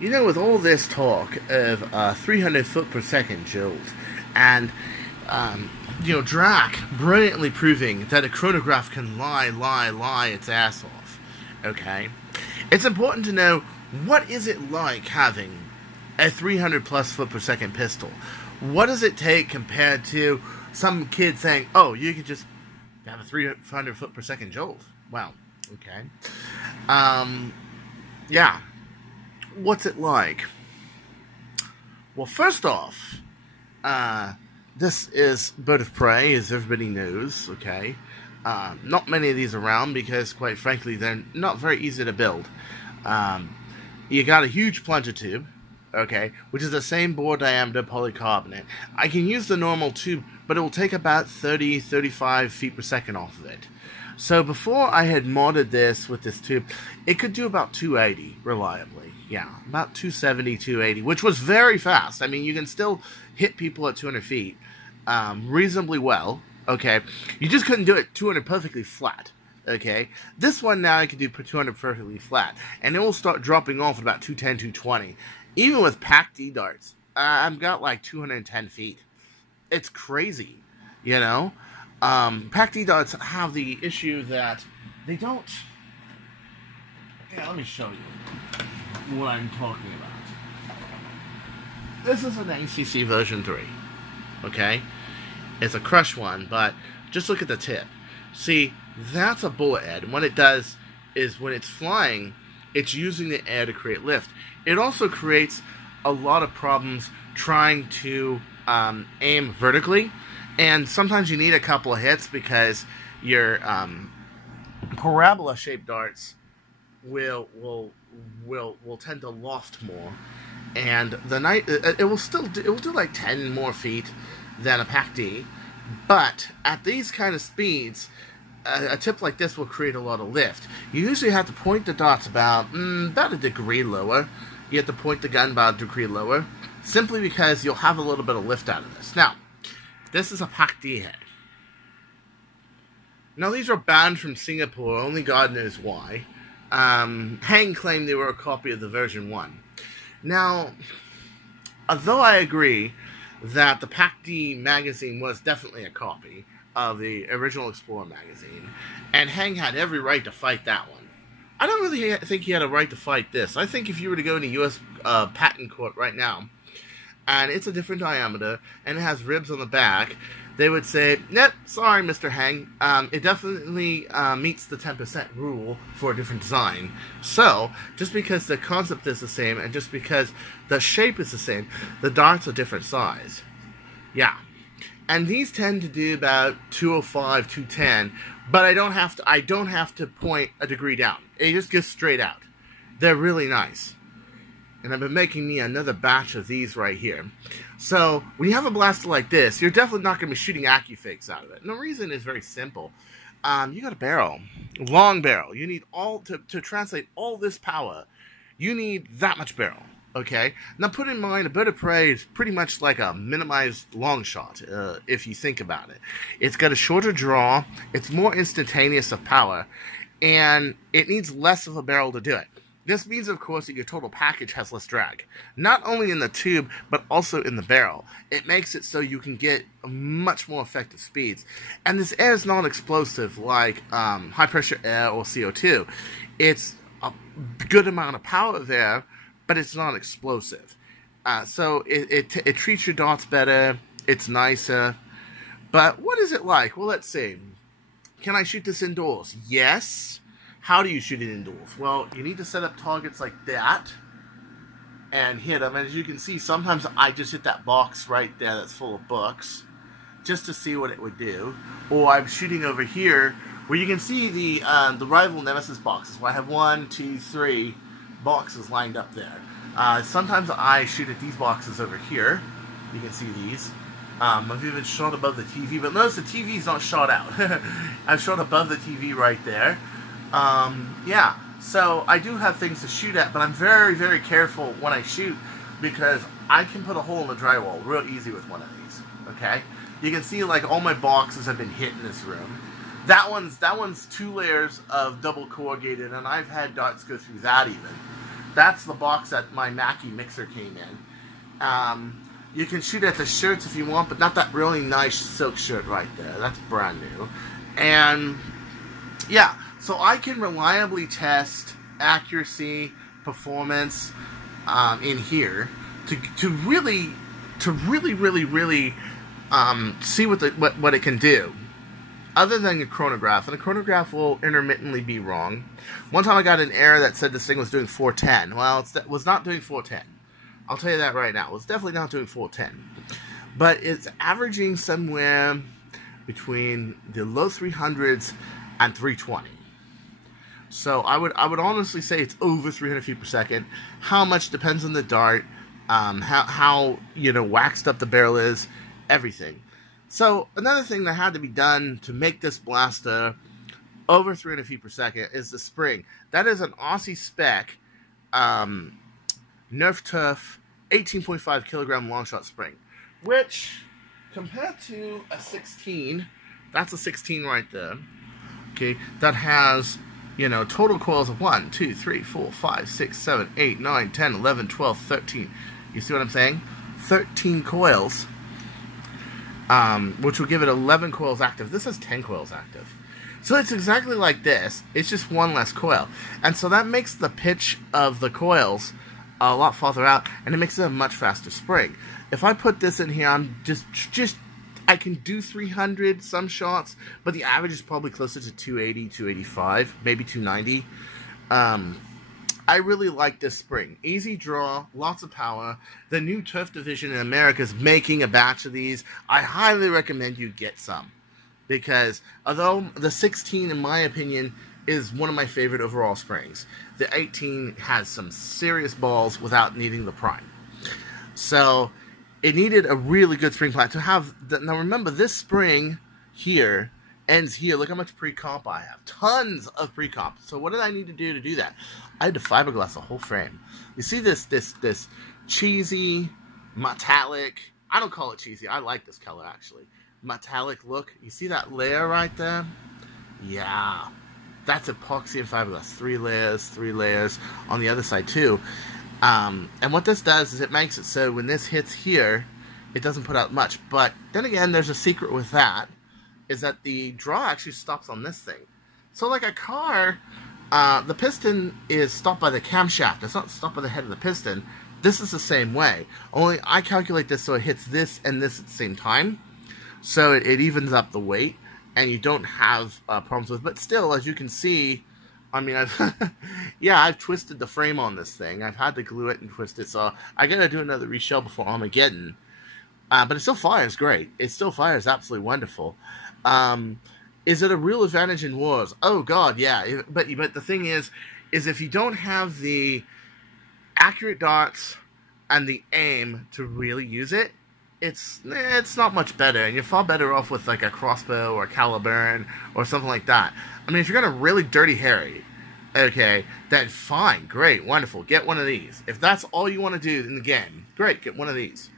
You know, with all this talk of 300 foot per second jolt, and Drac brilliantly proving that a chronograph can lie its ass off. Okay, it's important to know what is it like having a 300 plus foot per second pistol. What does it take compared to some kid saying, "Oh, you could just have a 300 foot per second jolt"? Wow. Okay. Yeah. What's it like? Well, first off, this is Bird of Prey, as everybody knows, okay? Not many of these around because, quite frankly, they're not very easy to build. You got a huge plunger tube, okay, which is the same bore diameter polycarbonate. I can use the normal tube, but it will take about 30-35 feet per second off of it. So before I had modded this with this tube, it could do about 280 reliably. Yeah, about 270, 280, which was very fast. I mean, you can still hit people at 200 feet reasonably well, okay? You just couldn't do it 200 perfectly flat, okay? This one now I can do 200 perfectly flat, and it will start dropping off at about 210, 220. Even with PAC-D darts, I've got like 210 feet. It's crazy, you know? PAC-D darts have the issue that they don't... Yeah, let me show you what I'm talking about. This is an ACC version 3, okay? It's a crush one, but just look at the tip. See, that's a bullet head, and what it does is when it's flying, it's using the air to create lift. It also creates a lot of problems trying to aim vertically, and sometimes you need a couple of hits because your parabola-shaped darts will tend to loft more, and it will do like 10 more feet than a PAC-D, but at these kind of speeds, a tip like this will create a lot of lift. You usually have to point the dots about a degree lower. You have to point the gun about a degree lower, simply because you'll have a little bit of lift out of this. Now, this is a PAC-D head. Now, these are banned from Singapore, only God knows why. Hang claimed they were a copy of the version 1. Now, although I agree that the PAC-D magazine was definitely a copy of the original Explorer magazine, and Hang had every right to fight that one, I don't really think he had a right to fight this. I think if you were to go into U.S. patent court right now, and it's a different diameter, and it has ribs on the back, they would say, "Nope, sorry, Mr. Hang, it definitely meets the 10% rule for a different design." So, just because the concept is the same, and just because the shape is the same, the darts are different size. Yeah. And these tend to do about 205, 210, but I don't have to point a degree down. It just goes straight out. They're really nice. And I've been making me another batch of these right here. So, when you have a blaster like this, you're definitely not going to be shooting AccuFakes out of it. And the reason is very simple. You got a barrel. Long barrel. You need to translate all this power, you need that much barrel. Okay? Now, put in mind, a Bird of Prey is pretty much like a minimized long shot, if you think about it. It's got a shorter draw, it's more instantaneous of power, and it needs less of a barrel to do it. This means, of course, that your total package has less drag. Not only in the tube, but also in the barrel. It makes it so you can get much more effective speeds. And this air is not explosive like high-pressure air or CO2. It's a good amount of power there, but it's not explosive. So it treats your dots better, it's nicer. But what is it like? Well, let's see. Can I shoot this indoors? Yes. How do you shoot it indoors? Well, you need to set up targets like that and hit them. And as you can see, sometimes I just hit that box right there that's full of books just to see what it would do. Or I'm shooting over here where you can see the rival Nemesis boxes. Where I have 1, 2, 3 boxes lined up there. Sometimes I shoot at these boxes over here. You can see these. I've even shot above the TV, but notice the TV's not shot out. I've shot above the TV right there. Yeah, so I do have things to shoot at, but I'm very, very careful when I shoot because I can put a hole in the drywall real easy with one of these, okay? You can see, like, all my boxes have been hit in this room. That one's 2 layers of double corrugated, and I've had darts go through that even. That's the box that my Mackie mixer came in. You can shoot at the shirts if you want, but not that really nice silk shirt right there. That's brand new. And yeah, so I can reliably test accuracy, performance in here to really see what it can do. Other than a chronograph, and a chronograph will intermittently be wrong. One time I got an error that said this thing was doing 410. Well, it was not doing 410. I'll tell you that right now. It was definitely not doing 410. But it's averaging somewhere between the low 300s and 320. So I would honestly say it's over 300 feet per second. How much depends on the dart, how you know, waxed up the barrel is, everything. So another thing that had to be done to make this blaster over 300 feet per second is the spring. That is an Aussie spec Nerf Turf 18.5 kilogram long shot spring, which compared to a 16, that's a 16 right there. Okay, that has, you know, total coils of 1, 2, 3, 4, 5, 6, 7, 8, 9, 10, 11, 12, 13. You see what I'm saying? 13 coils. Which will give it 11 coils active. This has 10 coils active. So it's exactly like this. It's just one less coil. And so that makes the pitch of the coils a lot farther out, and it makes it a much faster spring. If I put this in here, I'm just I can do 300 some shots, but the average is probably closer to 280, 285, maybe 290. I really like this spring. Easy draw, lots of power. The new Turf division in America is making a batch of these. I highly recommend you get some, because although the 16, in my opinion, is one of my favorite overall springs, the 18 has some serious balls without needing the prime. So it needed a really good spring plat to have. Now remember, this spring here ends here. Look how much pre-comp I have. Tons of pre-comp. So what did I need to do that? I had to fiberglass the whole frame. You see this cheesy, metallic, I don't call it cheesy, I like this color actually, metallic look. You see that layer right there? Yeah. That's epoxy and fiberglass. 3 layers on the other side too. And what this does is it makes it so when this hits here, it doesn't put out much. But then again, there's a secret with that, is that the draw actually stops on this thing. So like a car, the piston is stopped by the camshaft. It's not stopped by the head of the piston. This is the same way. Only I calculate this so it hits this and this at the same time. So it evens up the weight, and you don't have problems with it. But still, as you can see, I mean, I've twisted the frame on this thing. I've had to glue it and twist it. So I gotta do another reshell before Armageddon. But it still fires great. It still fires absolutely wonderful. Is it a real advantage in wars? Oh God, yeah. But the thing is if you don't have the accurate darts and the aim to really use it, it's not much better, and you're far better off with like a crossbow or a caliburn or something like that. I mean, if you're gonna really dirty Harry, okay, then fine, great, wonderful, get one of these. If that's all you want to do in the game, great, get one of these.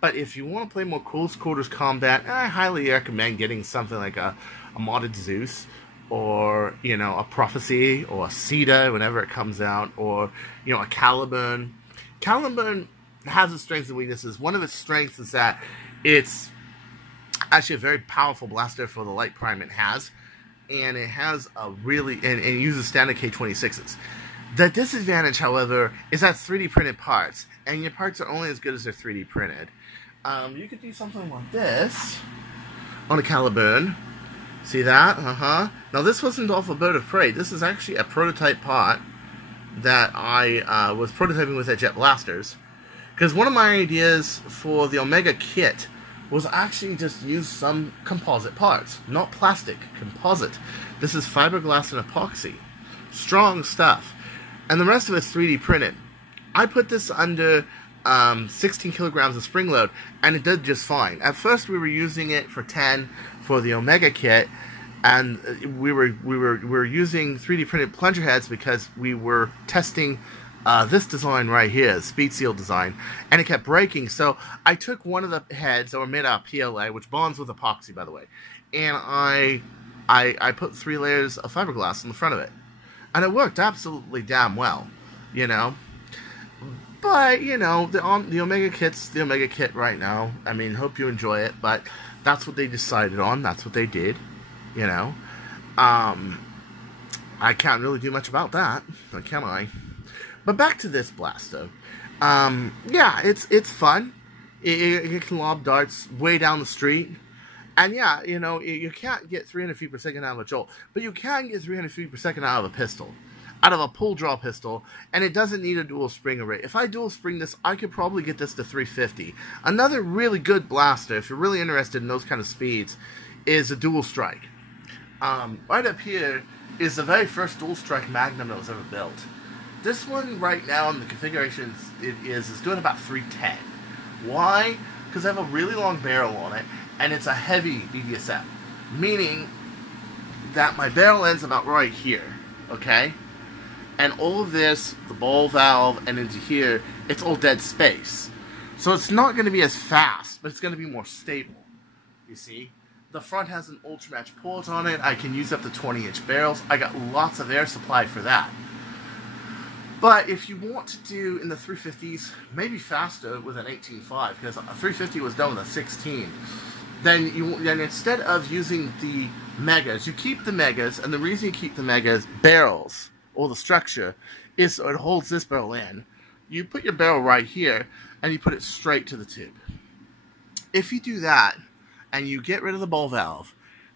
But if you want to play more close quarters combat, I highly recommend getting something like a modded Zeus, or, you know, a Prophecy, or a Cedar whenever it comes out, or, you know, a Caliburn. Caliburn has its strengths and weaknesses. One of its strengths is that it's actually a very powerful blaster for the light prime it has, and it has a really, and it uses standard K26s. The disadvantage, however, is that 3D printed parts, and your parts are only as good as they're 3D printed. You could do something like this on a Caliburn. See that? Now this wasn't off a Bird of Prey. This is actually a prototype part that I was prototyping with at Jet Blasters. Because one of my ideas for the Omega kit was actually just use some composite parts. Not plastic, composite. This is fiberglass and epoxy. Strong stuff. And the rest of it's 3D printed. I put this under 16 kilograms of spring load, and it did just fine. At first we were using it for 10 for the Omega kit, and we were using 3D printed plunger heads because we were testing this design right here, Speed Seal design, and it kept breaking. So I took one of the heads that were made out of PLA, which bonds with epoxy, by the way, and I put 3 layers of fiberglass on the front of it, and it worked absolutely damn well, you know. But, you know, the Omega kit's the Omega kit right now. I mean, hope you enjoy it, but that's what they decided on. That's what they did, you know. I can't really do much about that, can I? But back to this blaster. Yeah, it's fun. It can lob darts way down the street. And yeah, you know, you can't get 300 feet per second out of a jolt, but you can get 300 feet per second out of a pistol. Out of a pull draw pistol, and it doesn't need a dual spring array. If I dual spring this, I could probably get this to 350. Another really good blaster, if you're really interested in those kind of speeds, is a dual strike. Right up here is the very first dual strike Magnum that was ever built. This one right now in the configurations it is doing about 310. Why? Because I have a really long barrel on it, and it's a heavy BDSM, meaning that my barrel ends about right here, okay? And all of this, the ball valve, and into here, it's all dead space. So it's not going to be as fast, but it's going to be more stable, you see? The front has an ultra-match port on it. I can use up to 20-inch barrels. I got lots of air supply for that. But if you want to do in the 350s, maybe faster with an 18.5, because a 350 was done with a 16, then instead of using the megas, you keep the megas, and the reason you keep the megas, barrels, or the structure, is so it holds this barrel in. You put your barrel right here, and you put it straight to the tube. If you do that, and you get rid of the ball valve,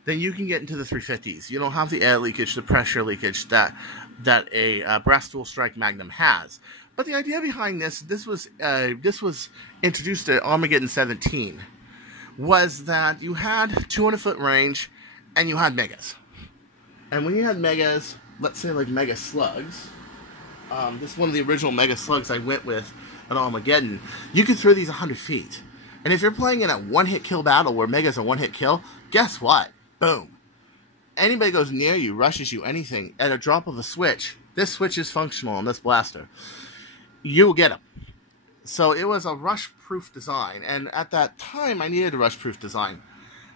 then you can get into the 350s. You don't have the air leakage, the pressure leakage that a brass dual strike Magnum has. But the idea behind this was introduced at Armageddon 17, was that you had 200-foot range, and you had megas. And when you had megas, let's say like mega slugs, this is one of the original mega slugs I went with at Armageddon, you could throw these 100 feet. And if you're playing in a one-hit kill battle where megas are one-hit kill, guess what? Boom. Anybody goes near you, rushes you, anything, at a drop of a switch, this switch is functional on this blaster, you'll get them. So it was a rush-proof design, and at that time I needed a rush-proof design.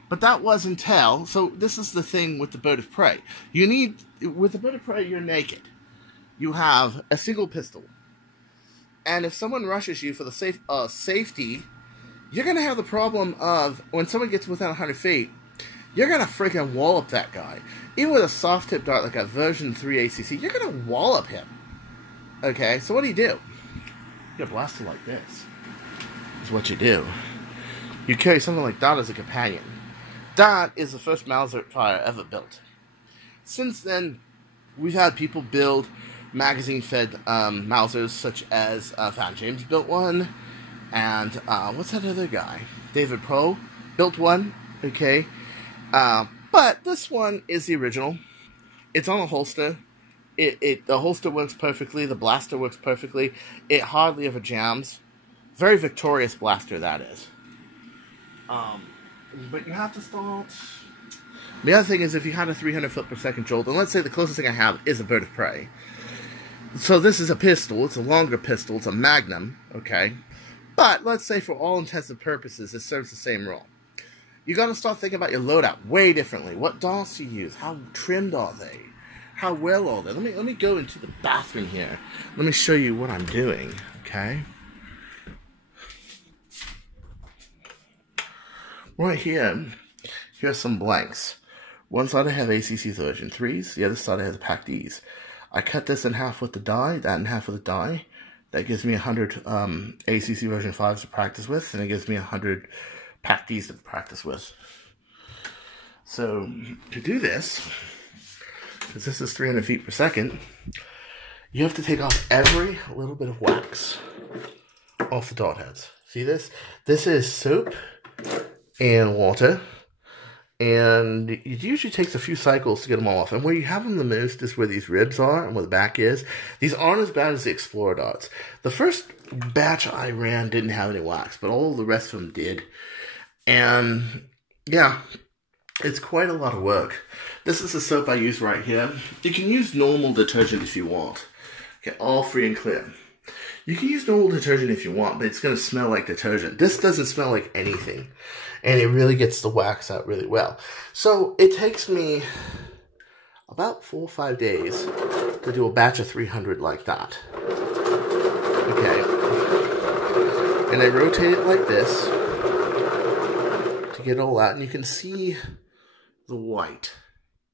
But that was until, so this is the thing with the bird of prey. With the bird of prey, you're naked. You have a single pistol. And if someone rushes you for the safety, you're going to have the problem of, when someone gets within 100 feet, you're going to freaking wallop that guy. Even with a soft tip dart like a version 3 ACC, you're going to wallop him. Okay, so what do? You get blasted like this. Is what you do. You carry something like that as a companion. That is the first Mauser fire ever built. Since then, we've had people build magazine-fed Mausers, such as Van James built one, and what's that other guy? David Pro built one, okay? But this one is the original. It's on a holster. The holster works perfectly. The blaster works perfectly. It hardly ever jams. Very victorious blaster, that is. But you have to start. The other thing is, if you had a 300 foot per second jolt, and let's say the closest thing I have is a bird of prey. So this is a pistol. It's a longer pistol. It's a Magnum, okay? But let's say for all intents and purposes, it serves the same role. You got to start thinking about your loadout way differently. What darts do you use? How trimmed are they? How well are they? Let me go into the bathroom here. Let me show you what I'm doing, okay? Right here, here's some blanks. One side I have ACC version 3s, the other side I have the Pack Ds. I cut this in half with the die, that in half with the die. That gives me 100 ACC version 5s to practice with, and it gives me 100 Pack Ds to practice with. So, to do this, because this is 300 feet per second, you have to take off every little bit of wax off the dart heads. See this? This is soap and water, and it usually takes a few cycles to get them all off. And where you have them the most is where these ribs are and where the back is. These aren't as bad as the Explorer darts. The first batch I ran didn't have any wax, but all the rest of them did. And yeah, it's quite a lot of work. This is the soap I use right here. You can use normal detergent if you want. Okay, all free and clear. You can use normal detergent if you want, but it's going to smell like detergent. This doesn't smell like anything, and it really gets the wax out really well. So it takes me about 4 or 5 days to do a batch of 300 like that. Okay. And I rotate it like this to get it all out. And you can see the white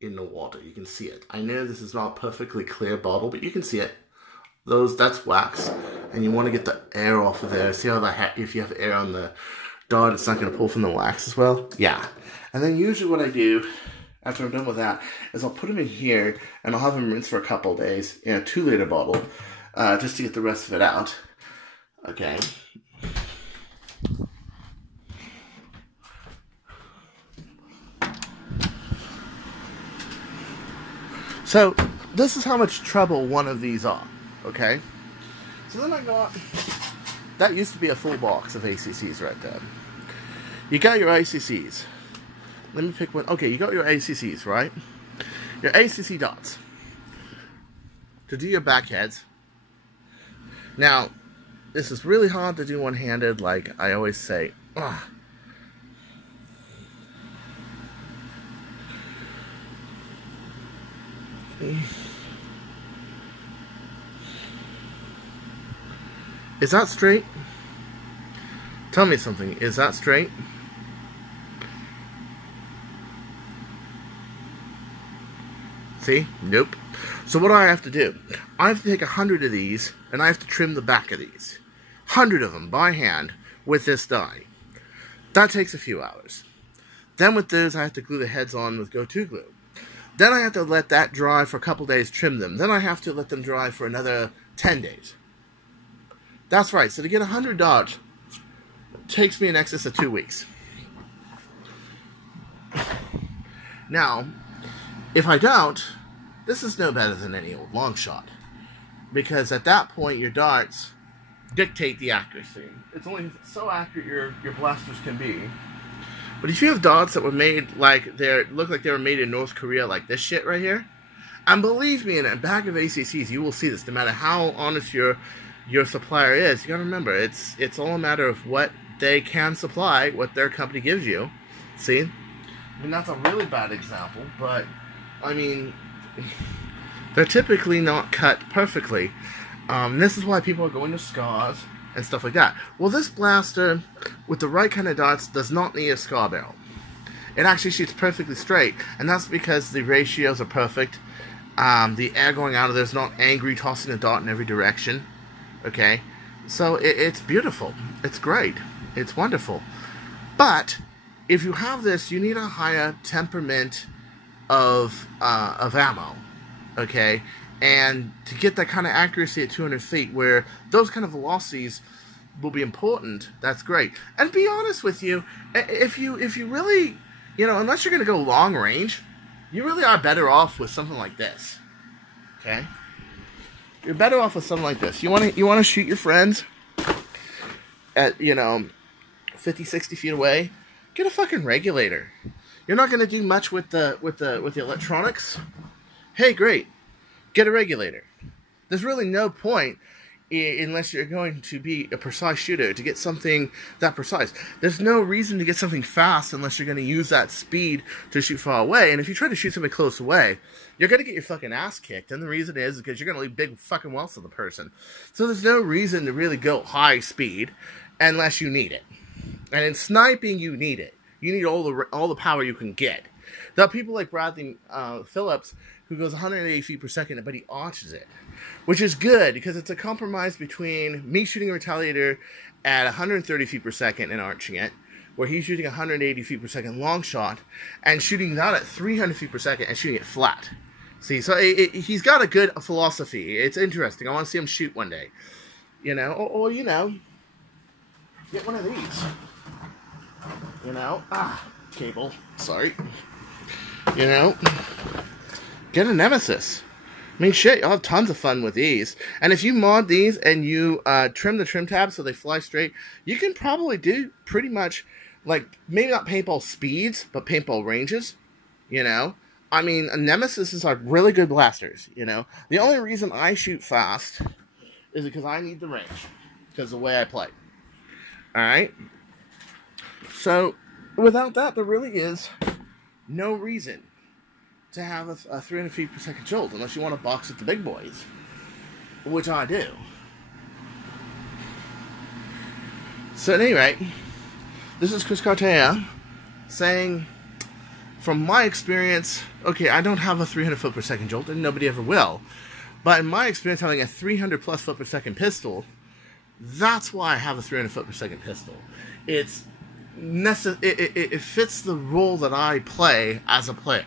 in the water. You can see it. I know this is not a perfectly clear bottle, but you can see it. That's wax. And you want to get the air off of there. See how if you have air on the dot, it's not going to pull from the wax as well? Yeah. And then usually what I do after I'm done with that is I'll put them in here and I'll have them rinse for a couple of days in a 2-liter bottle just to get the rest of it out. Okay. So this is how much trouble one of these are. Okay. So then I got, that used to be a full box of ACCs right there. You got your ACCs. Let me pick one. Okay, you got your ACCs, right? Your ACC dots. To do your backheads. Now, this is really hard to do one-handed, like I always say. Ugh. Is that straight? Tell me something. Is that straight? See? Nope. So what do I have to do? I have to take 100 of these, and I have to trim the back of these. 100 of them by hand with this die. That takes a few hours. Then with those, I have to glue the heads on with Go-To glue. Then I have to let that dry for a couple days, trim them. Then I have to let them dry for another 10 days. That's right. So to get 100 dots takes me in excess of 2 weeks. Now, if I don't, this is no better than any old long shot. Because at that point, your darts dictate the accuracy. It's only so accurate your blasters can be. But if you have darts that were made like look like they were made in North Korea, like this shit right here, and believe me, in a bag of ACCs, you will see this. No matter how honest your supplier is, you gotta remember, it's all a matter of what they can supply, what their company gives you. See? I mean, that's a really bad example, but I mean, they're typically not cut perfectly. This is why people are going to scars and stuff like that. Well, this blaster, with the right kind of dots, does not need a scar barrel. It actually shoots perfectly straight, and that's because the ratios are perfect. The air going out of there is not angry, tossing a dot in every direction. Okay? So, it's beautiful. It's great. It's wonderful. But, if you have this, you need a higher temperament of ammo. Okay? And to get that kind of accuracy at 200 feet, where those kind of velocities will be important, that's great. And be honest with you, if you really, unless you're going to go long range, you really are better off with something like this. Okay? You're better off with something like this. You want to shoot your friends at 50, 60 feet away. Get a fucking regulator. You're not going to do much with the electronics. Hey, great. Get a regulator. There's really no point, unless you're going to be a precise shooter, to get something that precise. There's no reason to get something fast unless you're going to use that speed to shoot far away. And if you try to shoot something close away, you're going to get your fucking ass kicked. And the reason is because you're going to leave big fucking welts on the person. So there's no reason to really go high speed unless you need it. And in sniping, you need it. You need all the power you can get. There are people like Bradley Phillips, who goes 180 feet per second, but he arches it. Which is good, because it's a compromise between me shooting a retaliator at 130 feet per second and arching it, where he's shooting 180 feet per second long shot, and shooting that at 300 feet per second and shooting it flat. See, so he's got a good philosophy. It's interesting. I want to see him shoot one day. Or get one of these. Cable. Sorry. Get a Nemesis. I mean, shit, you'll have tons of fun with these. And if you mod these and you trim the trim tabs so they fly straight, you can probably do pretty much, like, maybe not paintball speeds, but paintball ranges. I mean, Nemesises are really good blasters, The only reason I shoot fast is because I need the range. Because of the way I play. Alright? So, without that, there really is no reason to have a 300 feet per second jolt, unless you want to box with the big boys, which I do. So at any rate, this is Chris Cartea saying, from my experience, okay, I don't have a 300 foot per second jolt, and nobody ever will. But in my experience, having a 300 plus foot per second pistol, that's why I have a 300 foot per second pistol. It fits the role that I play as a player.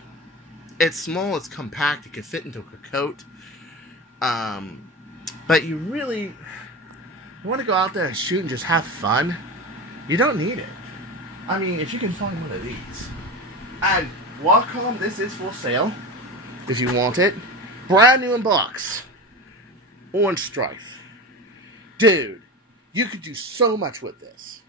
It's small, it's compact, it can fit into a coat. But you really want to go out there and shoot and just have fun. You don't need it. I mean, if you can find one of these. And Wacom, this is for sale. If you want it. Brand new in box. Orange Stryfe. Dude, you could do so much with this.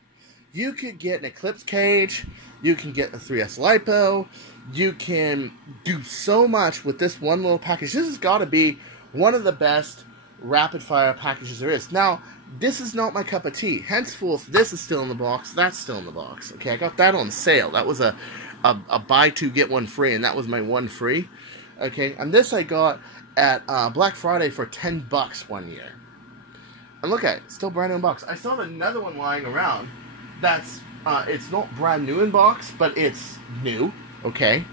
You could get an Eclipse cage. You can get a 3S LiPo. You can do so much with this one little package. This has got to be one of the best rapid-fire packages there is. Now, this is not my cup of tea. Henceforth, this is still in the box. That's still in the box. Okay, I got that on sale. That was a buy two, get one free, and that was my one free. Okay, and this I got at Black Friday for $10 one year. And look at it. Still brand new in box. I still have another one lying around that's, it's not brand new in box, but it's new. Okay,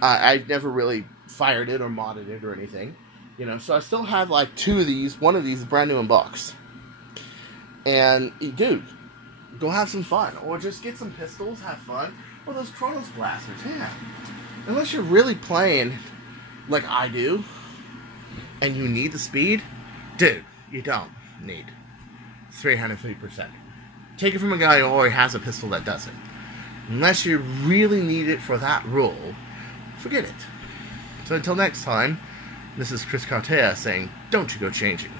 I've never really fired it or modded it or anything. You know, so I still have like two of these. One of these is brand new in box. And, dude, go have some fun. Or just get some pistols, have fun. Or those Kronos blasters, yeah. Unless you're really playing like I do, and you need the speed, dude, you don't need 300 feet per second. Take it from a guy who already has a pistol that does it. Unless you really need it for that role, forget it. So until next time, this is Chris Cartea saying, don't you go changing.